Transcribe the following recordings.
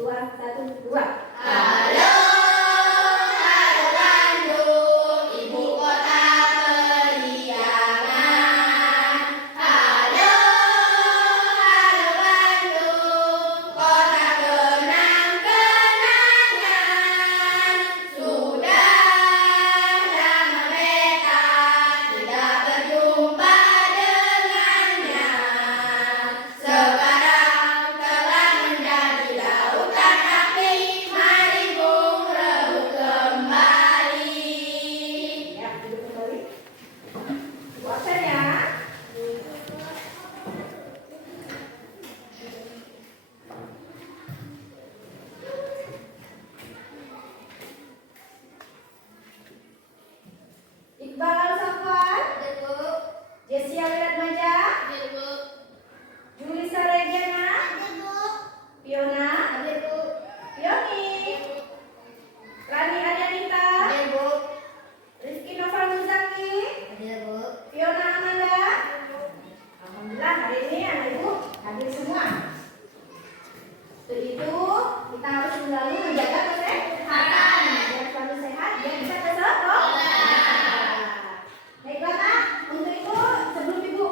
2, 1, 2. Halo, halo Bandung, ibu kota periangan. Halo, halo Bandung, kota kenang-kenangan. Sudah lama beta tidak berjumpa dengannya. Sekarang telah menjadi lautan api, mari bung rebut kembali. Ya, duduk kembali. Puasa ya. Iqbal Safwan, Jessia Wiratmaja, Julisa Regiana, Fiona, Fioni, Rani Aryanita, Rizky Noval Muzaki, Fiona Amanda. Alhamdulillah hari ini anak ibu hadir semua. Untuk itu kita harus selalu menjaga kesehatan biar selalu sehat, biar bisa tersehat. Baiklah Kak, untuk itu sebelum ibu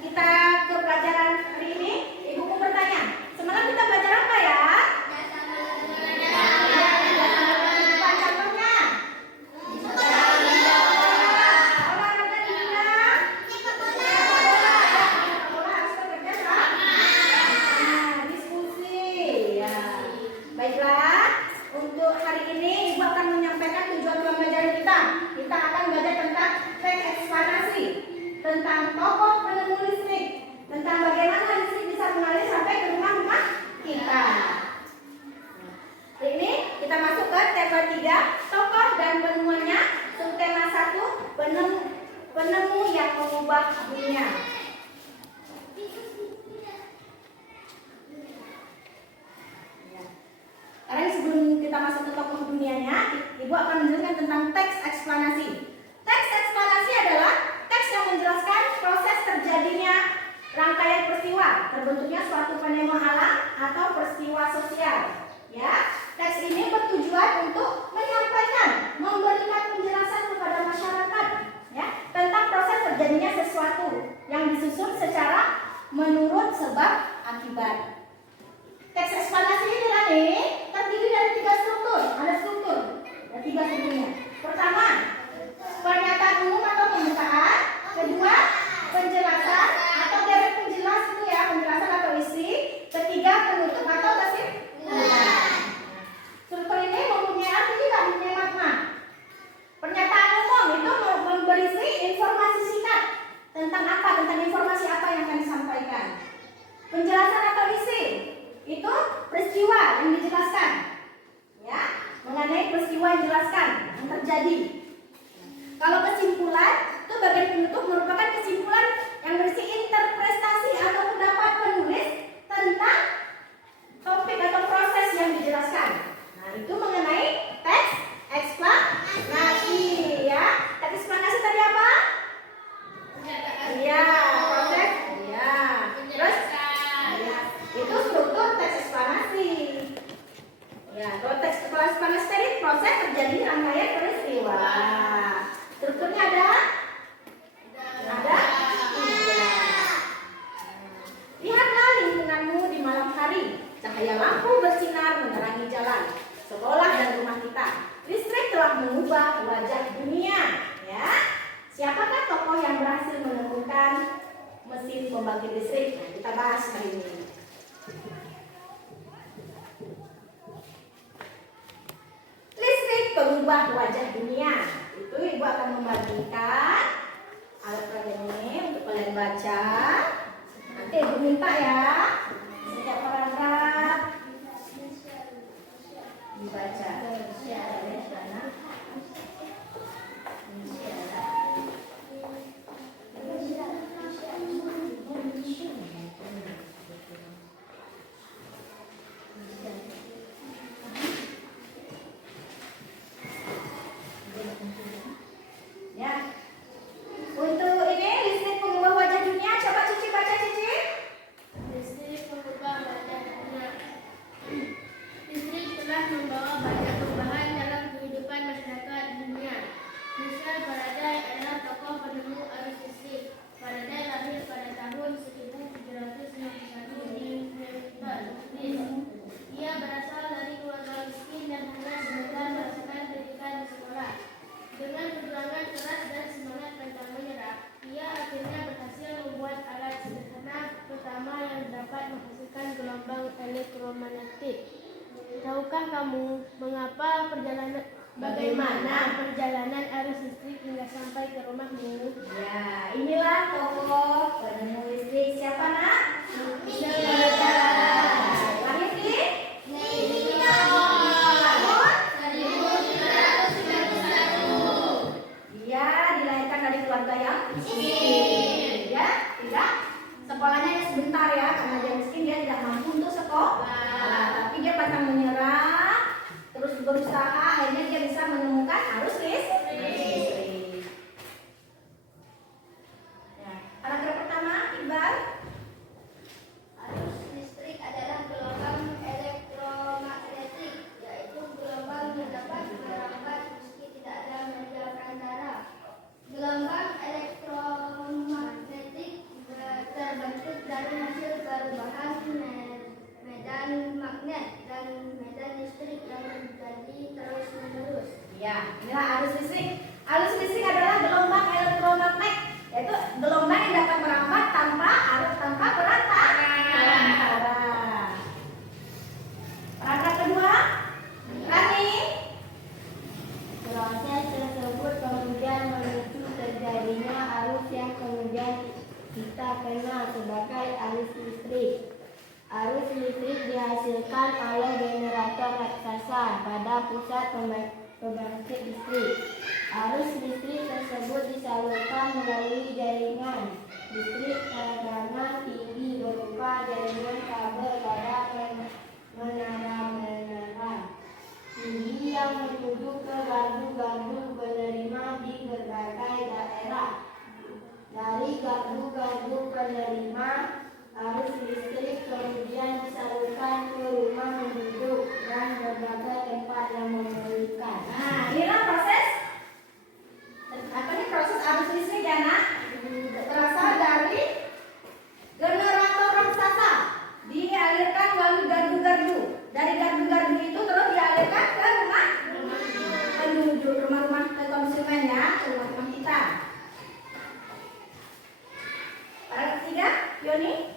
kita ke pelajaran hari ini, ibu mau bertanya. Semalam kita belajar apa ya? Contohnya olahraga di bidang sepak bola harus bekerja sama. Diskusi ya. Baiklah, untuk hari ini ibu akan menyampaikan tujuan pembelajaran kita. Kita akan belajar tentang teks eksplanasi, tentang tokoh penemu listrik, tentang bagaimana listrik bisa mengalir sampai ke rumah-rumah kita. Hari ini kita masuk ke tema 3, tokoh dan penemuannya. Subtema 1, penemu yang mengubah dunia. Sekarang sebelum kita masuk ke tokoh dunianya, ibu akan menjelaskan tentang teks eksplanasi. Teks eksplanasi adalah teks yang menjelaskan proses terjadinya rangkaian peristiwa, terbentuknya suatu fenomena alam atau peristiwa sosial. Ya, teks ini bertujuan untuk menyampaikan, memberikan penjelasan kepada masyarakat, ya, tentang proses terjadinya sesuatu yang disusun secara menurut sebab akibat. Teks eksplanasi ini terdiri dari 3 struktur. Ada struktur, ada 3 strukturnya. Pertama, pernyataan umum atau pembukaan. Kedua, penjelasan atau deret penjelas itu ya, penjelasan atau isi. Ketiga, penutup atau kesimpulan. Struktur ini mempunyai arti juga, mempunyai makna. Pernyataan umum itu berisi informasi singkat tentang apa, tentang informasi apa yang akan disampaikan. Penjelasan atau isi itu peristiwa yang dijelaskan, ya, mengenai peristiwa yang dijelaskan yang terjadi. Kalau kesimpulan itu bagian penutup merupakan kesimpulan yang berisi interpretasi atau pendapat penulis tentang topik atau proses yang dijelaskan. Nah, itu mengenai teks eksplanasi, ya. Teks eksplanasi tadi apa? Iya, proses. Iya. Terus ya, itu struktur teks eksplanasi. Ya, kalau teks eksplanasi tadi proses terjadi rangkaian peristiwa. Strukturnya ada? Ada? Iya. Lihatlah lingkunganmu di malam hari. Cahaya lampu bersinar menerangi jalan, sekolah dan rumah kita. Listrik telah mengubah wajah dunia. Ya, siapakah tokoh yang berhasil menemukan mesin pembangkit listrik? Nah, kita bahas hari ini. Listrik pengubah wajah dunia. Itu ibu akan membagikan alat peraga ini untuk kalian baca. Nanti ibu minta ya, setiap paragraf dibaca. Ya. Untuk ini listrik pengubah wajah dunia, coba Cici baca Cici. Listrik mengubah wajah dunia. Tahukah kamu bagaimana perjalanan arus listrik hingga sampai ke rumahmu? Ya, inilah tokoh penemu listrik. Siapa nak? Lahir di? Dia dilahirkan dari keluarga yang miskin. Ya, tidak. Sekolahnya hanya sebentar ya, karena dia miskin dia tidak mampu untuk sekolah. Tapi dia pantang menyerah, terus berusaha, akhirnya dia bisa menemukan arus listrik. Ya, paragraf pertama, Iqbal. Arus listrik adalah gelombang elektromagnetik, yaitu gelombang yang dapat merambat meski tidak ada media perantara. Gelombang elektromagnetik terbentuk dari hasil perubahan medan magnet dan medan listrik yang terjadi terus-menerus. Ya, inilah arus listrik. Arus listrik adalah gelombang elektromagnet, yaitu gelombang yang dapat merambat tanpa perantara. Paragraf kedua, Rani. Proses tersebut kemudian memicu terjadinya arus yang kemudian kita kenal sebagai arus listrik. Arus listrik dihasilkan oleh generator raksasa pada pusat pembangkit listrik. Arus listrik tersebut disalurkan melalui jaringan listrik tegangan tinggi berupa jaringan kabel pada menara-menara tinggi yang menuju ke gardu-gardu penerima di berbagai daerah. Dari gardu-gardu penerima, arus listrik kemudian disalurkan ke rumah penduduk dan berbagai tempat yang memerlukan. Nah, inilah proses arus listrik ya nak. Berasal dari generator raksasa, dialirkan melalui gardu-gardu. Dari gardu-gardu itu terus dialirkan ke rumah-rumah konsumen ya, ke rumah kita. Paragraf 3, Yoni.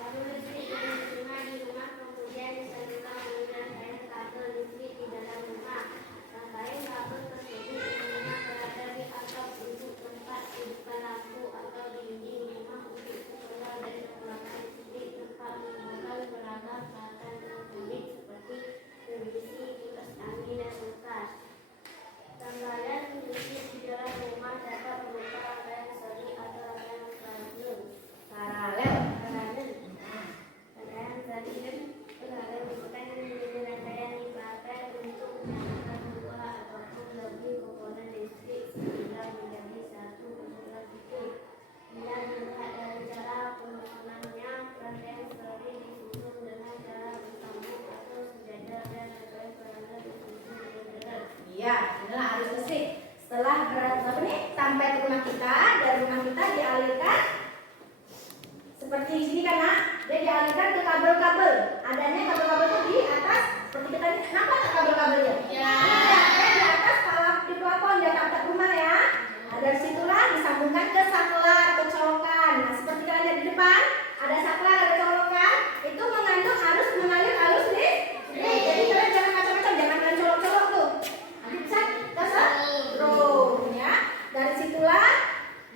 Arus listrik diterima di rumah kemudian disalurkan menggunakan kabel listrik di dalam rumah. Rangkaian kabel tersebut umumnya berada di atap untuk tempat kehidupan lampu atau di dinding rumah untuk sekolah dan peralatan listrik tempat menggunakan beragam peralatan elektronik seperti televisi, kipas angin, dan kulkas. Rangkaian listrik di dalam rumah dapat berupa rangkaian seri atau rangkaian Paralel. Rangkaian merupakan rangkaian lipatan untuk menyambungkan dua ataupun lebih komponen listrik sehingga menjadi satu kesatuan listrik. Bila dilihat dari cara penyusunannya, rangkaian seri disusun dengan cara bersambung atau sejajar dan rangkaian paralel disusun berjajar. Iya, inilah arus listrik. Setelah sampai ke rumah kita, dari rumah kita dialirkan seperti di sini kan nak, dia dialirkan ke kabel-kabel. Adanya kabel-kabel itu di atas, seperti kita ini. Nampak tak kabel-kabelnya? Ya. Di atas di plafon di atap rumah ya. Nah, dari situlah disambungkan ke saklar atau colokan. Nah, seperti kalian lihat di depan, ada saklar, ada colokan. Itu mengandung mengalir arus listrik. Jadi kalian jangan macam-macam, jangan kalian colok-colok tuh. Nanti bisa kesetrum ya. Dari situlah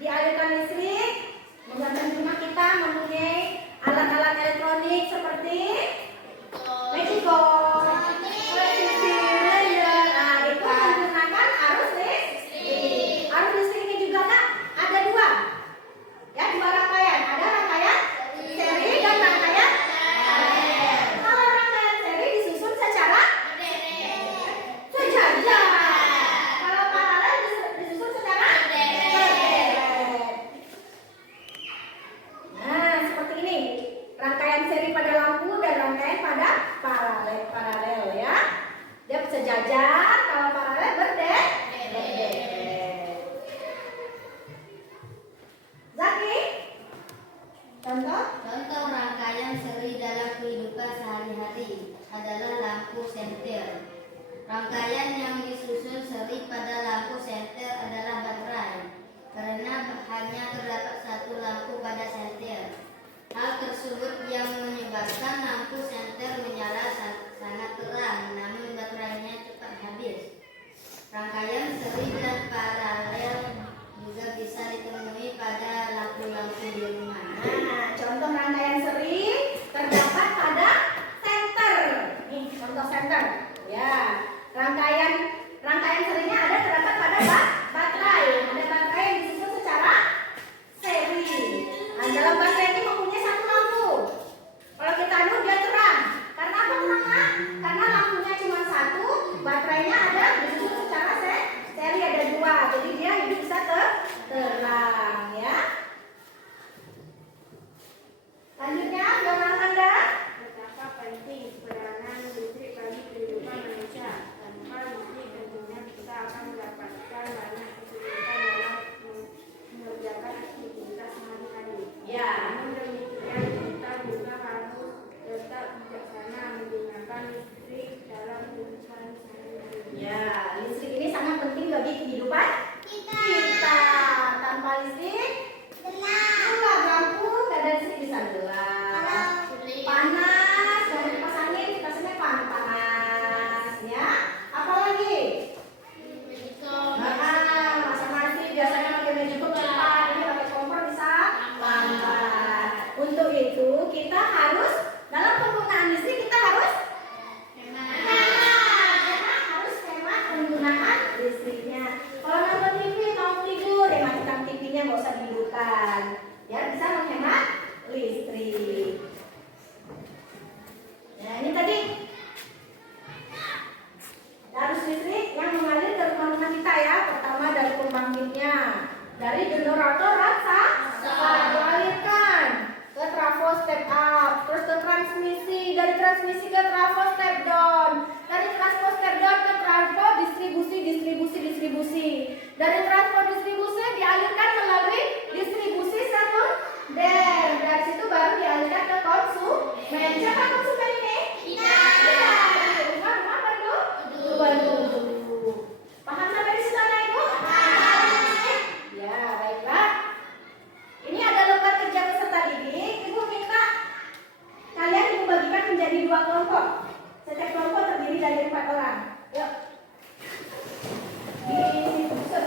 dialirkan listrik. Membantu rumah kita mempunyai alat-alat elektronik seperti Magicom, televisi, blender. Nah, itu menggunakan arus listrik. Arus listrik ini juga nak ada dua, ya, dua rangkaian. Ada rangkaian seri dan rangkaian paralel. Kalau rangkaian seri disusun secara sejajar. Kalau paralel disusun secara berderet. Nah, seperti ini. Rangkaian seri pada lampu dan rangkaian pada paralel ya. Dia sejajar, kalau paralel berderet. Zaki? Contoh? Contoh rangkaian seri dalam kehidupan sehari-hari adalah lampu senter. Rangkaian yang disusun seri pada lampu senter adalah baterai, karena hanya terdapat satu lampu pada senter. Hal tersebut yang menyebabkan lampu senter menyala sangat terang contoh center. Ya, rangkaian serinya ada terdapat pada baterai. Ada baterai yang disusun secara seri. Nah, dalam baterai ini mempunyai satu lampu. Kalau kita adu dia terang. Karena apa terangnya? Karena lampunya cuma satu, baterainya ada disusun secara seri ada dua. Jadi dia hidup bisa terang, ya. Selanjutnya, gambaran Anda. Betapa penting peranan listrik bagi kehidupan manusia. Tanpa listrik tentunya kita akan mendapatkan banyak kesulitan dalam mengerjakan aktivitas sehari-hari. Ya. Namun demikian kita juga harus tetap bijaksana menggunakan listrik dalam kehidupan sehari-hari. Ya, listrik ini sangat penting bagi kehidupan kita. Tanpa listrik, gelap lampu, nggak ada listrik bisa gelap. Panas, kalau kipas angin kipasannya panas, ya. Apalagi? Masing-masing biasanya pakai manajemen cepat, ini pakai kompor bisa lambat. Untuk itu kita harus dalam penggunaan listrik kita harus harus hemat penggunaan listriknya. Kalau nonton TV mau tidur, matikan TV-nya nggak usah dihidupkan, ya bisa menghemat listrik. Nah ini tadi arus listrik yang mengalir ke rumah-rumah kita ya. Pertama dari pembangkitnya, dari generator raksasa dialirkan ke trafo step up, terus ke transmisi, dari transmisi ke trafo step down, dari trafo step down ke trafo distribusi, dari trafo distribusi dialirkan melalui distribusi sekunder, dari situ baru dialirkan ke konsumen. Siapa konsumen ini? Kita. Rumah penduduk. Paham sampai di situ anak ibu? Ya, baiklah. Ini ada lembar kerja peserta didik. Ibu minta kalian ibu bagikan menjadi 2 kelompok. Setiap kelompok terdiri dari 4 orang. Yuk. Disusun.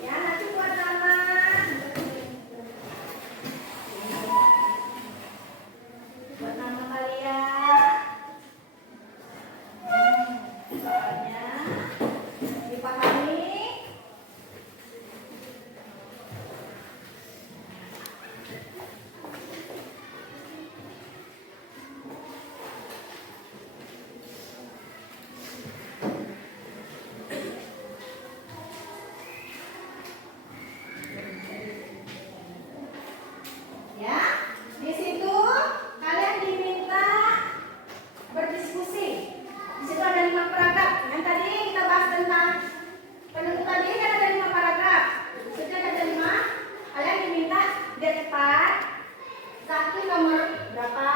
Ya, nanti buat nama. Buat nama kalian. Soalnya dipahami. Ya, di situ kalian diminta berdiskusi. Di situ ada 5 paragraf. Yang tadi kita bahas tentang penentuan diri kan ada 5 paragraf. Sudah ada 5. Kalian diminta di depan 1 nomor berapa?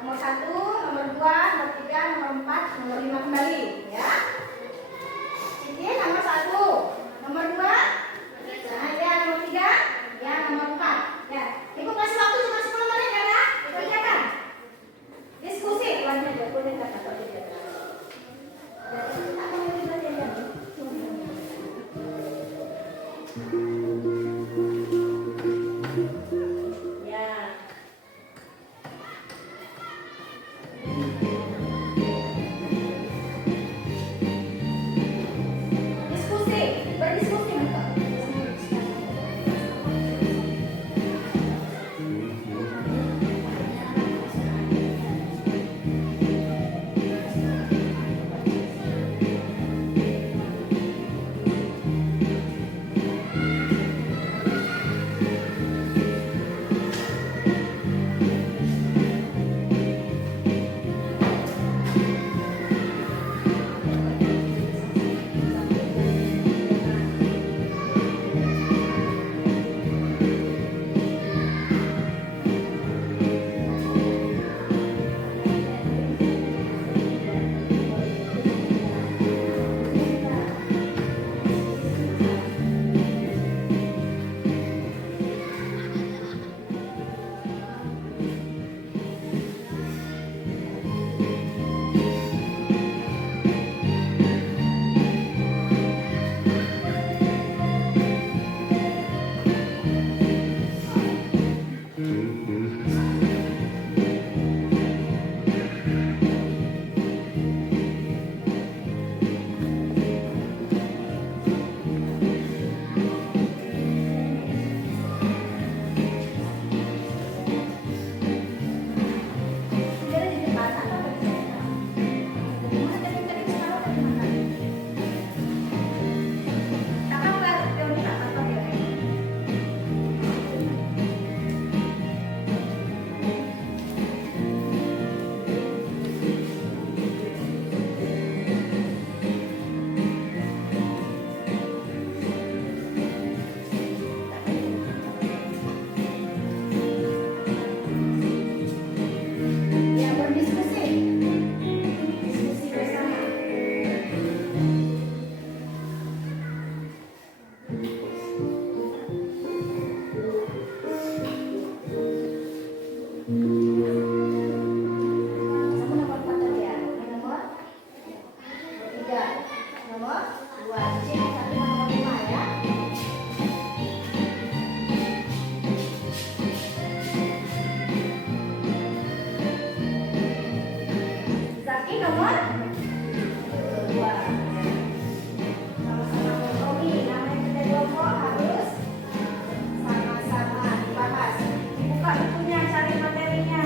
Nomor 1, nomor 2, nomor 3, nomor 4, nomor 5 kembali. Ya. Ini nomor 1, nomor 2. Nah, ya nomor 3, ya nomor 4. Ya, ibu kasih waktu cuma 10 menit ya, kerjakan. Diskusi, keluarnya dia boleh kata kerja. Ya. nomor 2. Cuci yang satu nomor 5 ya. Zaki nomor 2. Sama-sama kompromi. Namanya kita kelompok harus sama-sama dibahas. Dibuka bukunya, cari materinya.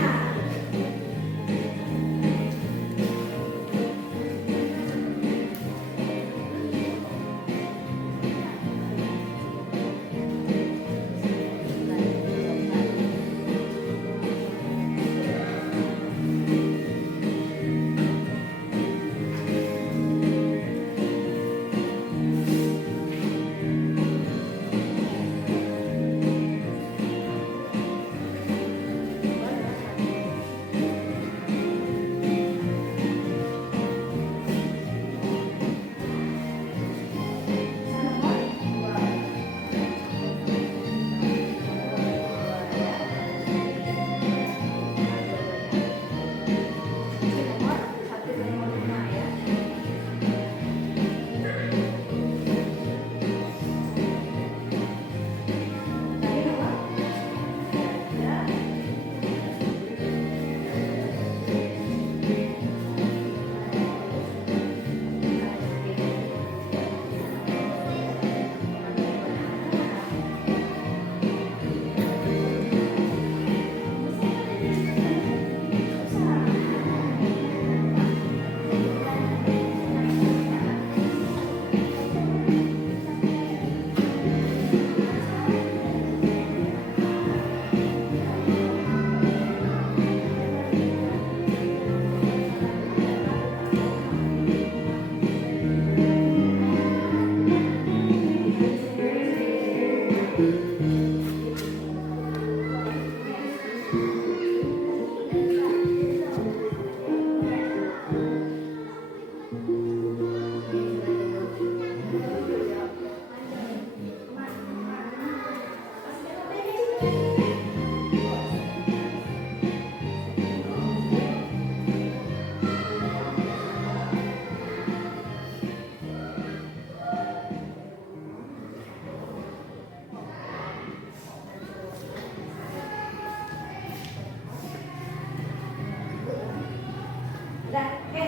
Udah, oke.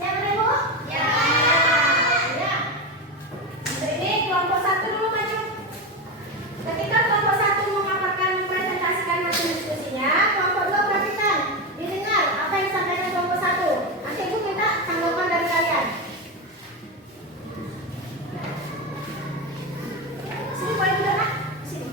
Siap nih, Bu? Ya. Ya. Untuk ini kelompok 1 dulu maju. Ketika kelompok 1 memaparkan presentasikan hasil diskusinya, kelompok 2 perhatikan, didengar apa yang disampaikan kelompok 1. Nanti Ibu minta tanggapan dari kalian. Sini boleh duduk, Kak. Sini.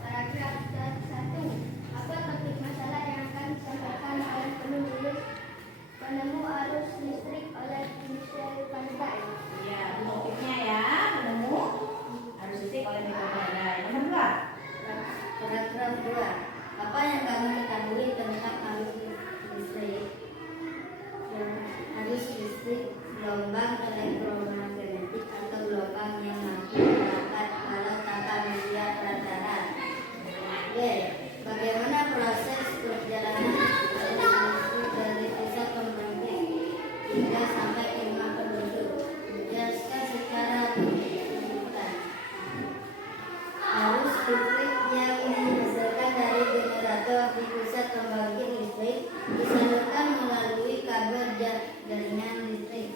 Paragraf 1. Apa topik masalah yang akan disampaikan oleh penulis penemu arus listrik oleh Michel Faraday? Ya, topiknya ya, penemu harus listrik oleh Michel Faraday. Nomor 2. Paragraf 2. Apa yang kamu ketahui tentang arus listrik? Arus listrik gelombang elektromagnetik atau gelombang yang mampu berangkat walau tanpa melihat rantaran. B. Bagaimana proses perjalanan arus listrik dari pusat pembangkit hingga sampai ke rumah penduduk? Jelaskan secara ringkas. Arus listrik yang dihasilkan dari generator di pusat pembangkit listrik disalurkan melalui kabel jaringan listrik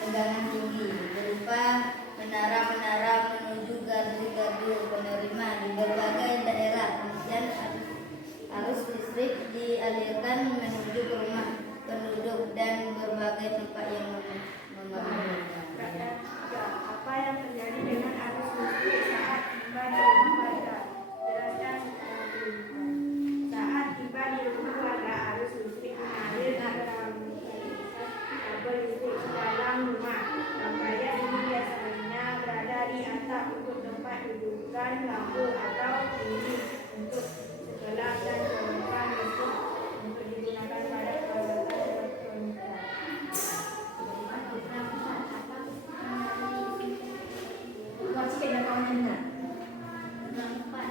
tegangan tinggi berupa menara-menara menuju gardu-gardu penerima di berbagai daerah. Kemudian arus listrik dialirkan menuju ke rumah penduduk dan berbagai tempat yang Paragraf 3. Apa yang terjadi dengan arus listrik saat tiba di rumah warga? Jelaskan secara ringkas. Saat tiba di rumah warga, arus listrik mengalir ke kabel listrik di dalam rumah. Rangkaian ini biasanya berada di atap untuk tempat dudukan lampu atau tinggi untuk segelap dan colokan listrik untuk digunakan pada peralatan elektronika. Wajib dan kawannya dengar. Keempat,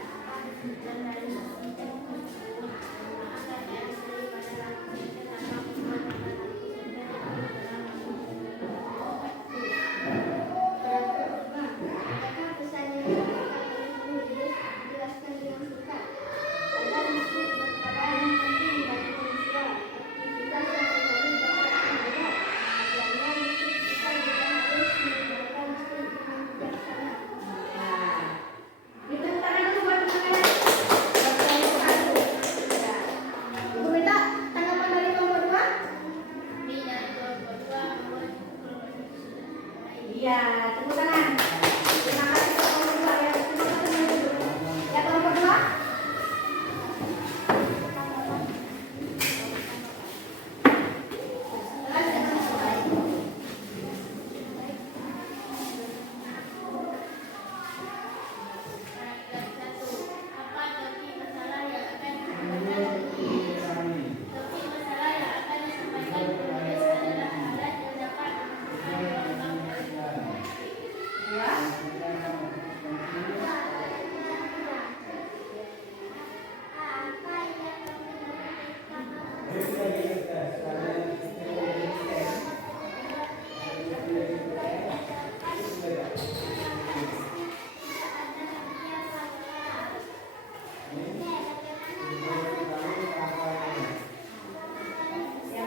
Yang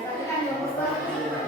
perhatikan kelompok dua.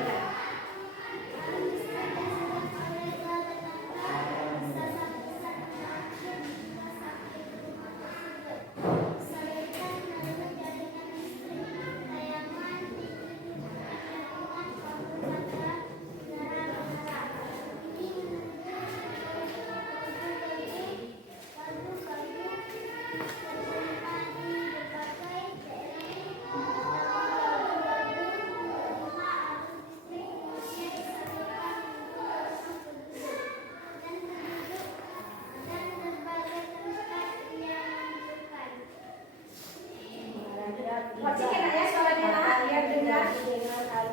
Buat sikit nak ya suaranya nak, biar dengar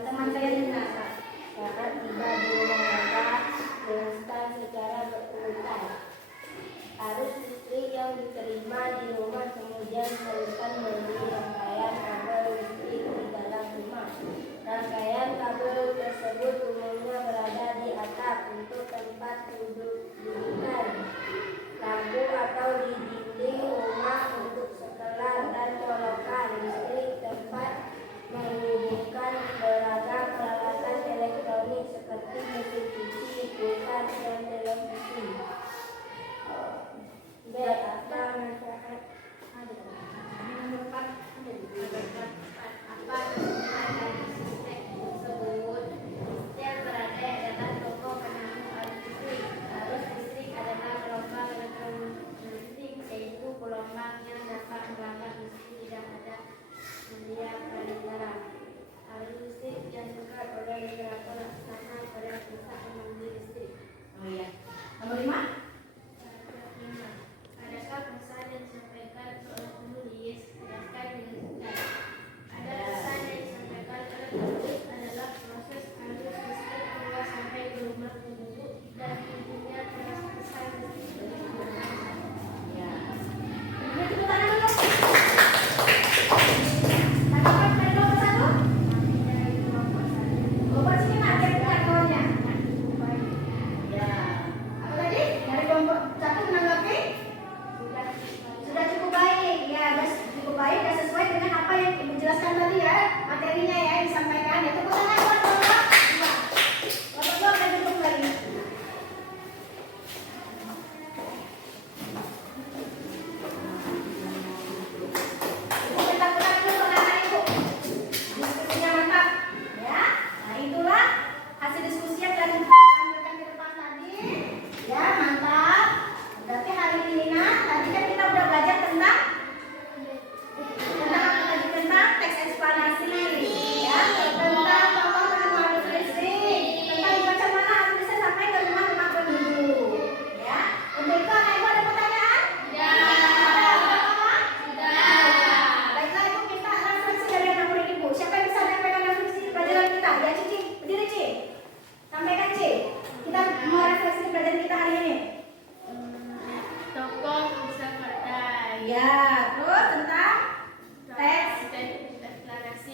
teman saya dengar. Saat tiba di rumah mereka, jelaskan secara berurutan. Harus listrik yang diterima di rumah kemudian teruskan membeli rangkaian kabel listrik di dalam rumah. Rangkaian kabel tersebut umumnya berada di atap untuk tempat dudukan lampu atau di dinding rumah untuk sekelar dan colokan listrik tempat menghubungkan beragam peralatan elektronik seperti mesin cuci, kulkas, dan televisi. Apa manfaat? Apa dari sistem tersebut? Yang berada adalah toko penampung arus listrik. Arus listrik adalah gelombang elektromagnetik, yaitu gelombang yang dapat melanggar meski tidak ada media perantara. Arus listrik yang disekat oleh generator sama pada pusat pengambil listrik. Oh iya. Nomor 5. Adakah pesan yang disampaikan oleh penulis? Jelaskan dengan singkat. Ada pesan yang disampaikan oleh penulis adalah proses arus listrik keluar sampai ke rumah penduduk dan intinya pesan listrik digunakan. Ya. Ini tepuk tangan dulu. Tanggapan dari nomor 1. Buat sini nak cek kawannya. Ya. Apa tadi? Dari kelompok 1 menanggapi? Sudah cukup baik. Ya, sudah cukup baik dan sesuai dengan apa yang Ibu jelaskan tadi ya, materinya ya yang disampaikan. Ya, tepuk tangan buat kelompok 2. Kelompok 2 sudah cukup lagi. Ibu minta putar dulu perkataan Ibu. Diskusinya mantap. Ya. Nah, itulah hasil diskusi yang tadi tampilkan ke depan tadi. Ya, mantap. Berarti hari ini tadi kan kita udah belajar tentang teks eksplanasi. Ya, tentang tokoh penemu arus listrik. Tentang bagaimana arus listrik sampai ke rumah penduduk. Ya. Untuk itu anak Ibu ada pertanyaan? Baiklah, Ibu minta refleksi dari anak murid Ibu. Siapa yang bisa menyampaikan refleksi pelajaran kita? Ya, Cici. Berdiri, Ci. Sampaikan, Ci. Kita mau refleksi pelajaran kita hari ini. Tokoh bisa kertas. Ya, terus tentang teks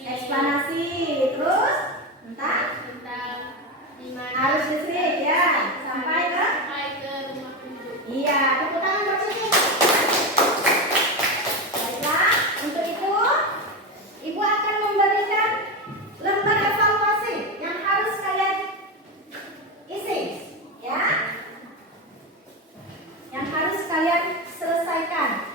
eksplanasi. Terus tentang di mana arus listrik ya, sampai ke rumah penduduk. iya, tepuk tangan buat Cici. Baiklah, untuk itu Ibu akan memberikan lembar evaluasi yang harus kalian isi, ya. Yang harus kalian selesaikan.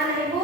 Gimana Ibu?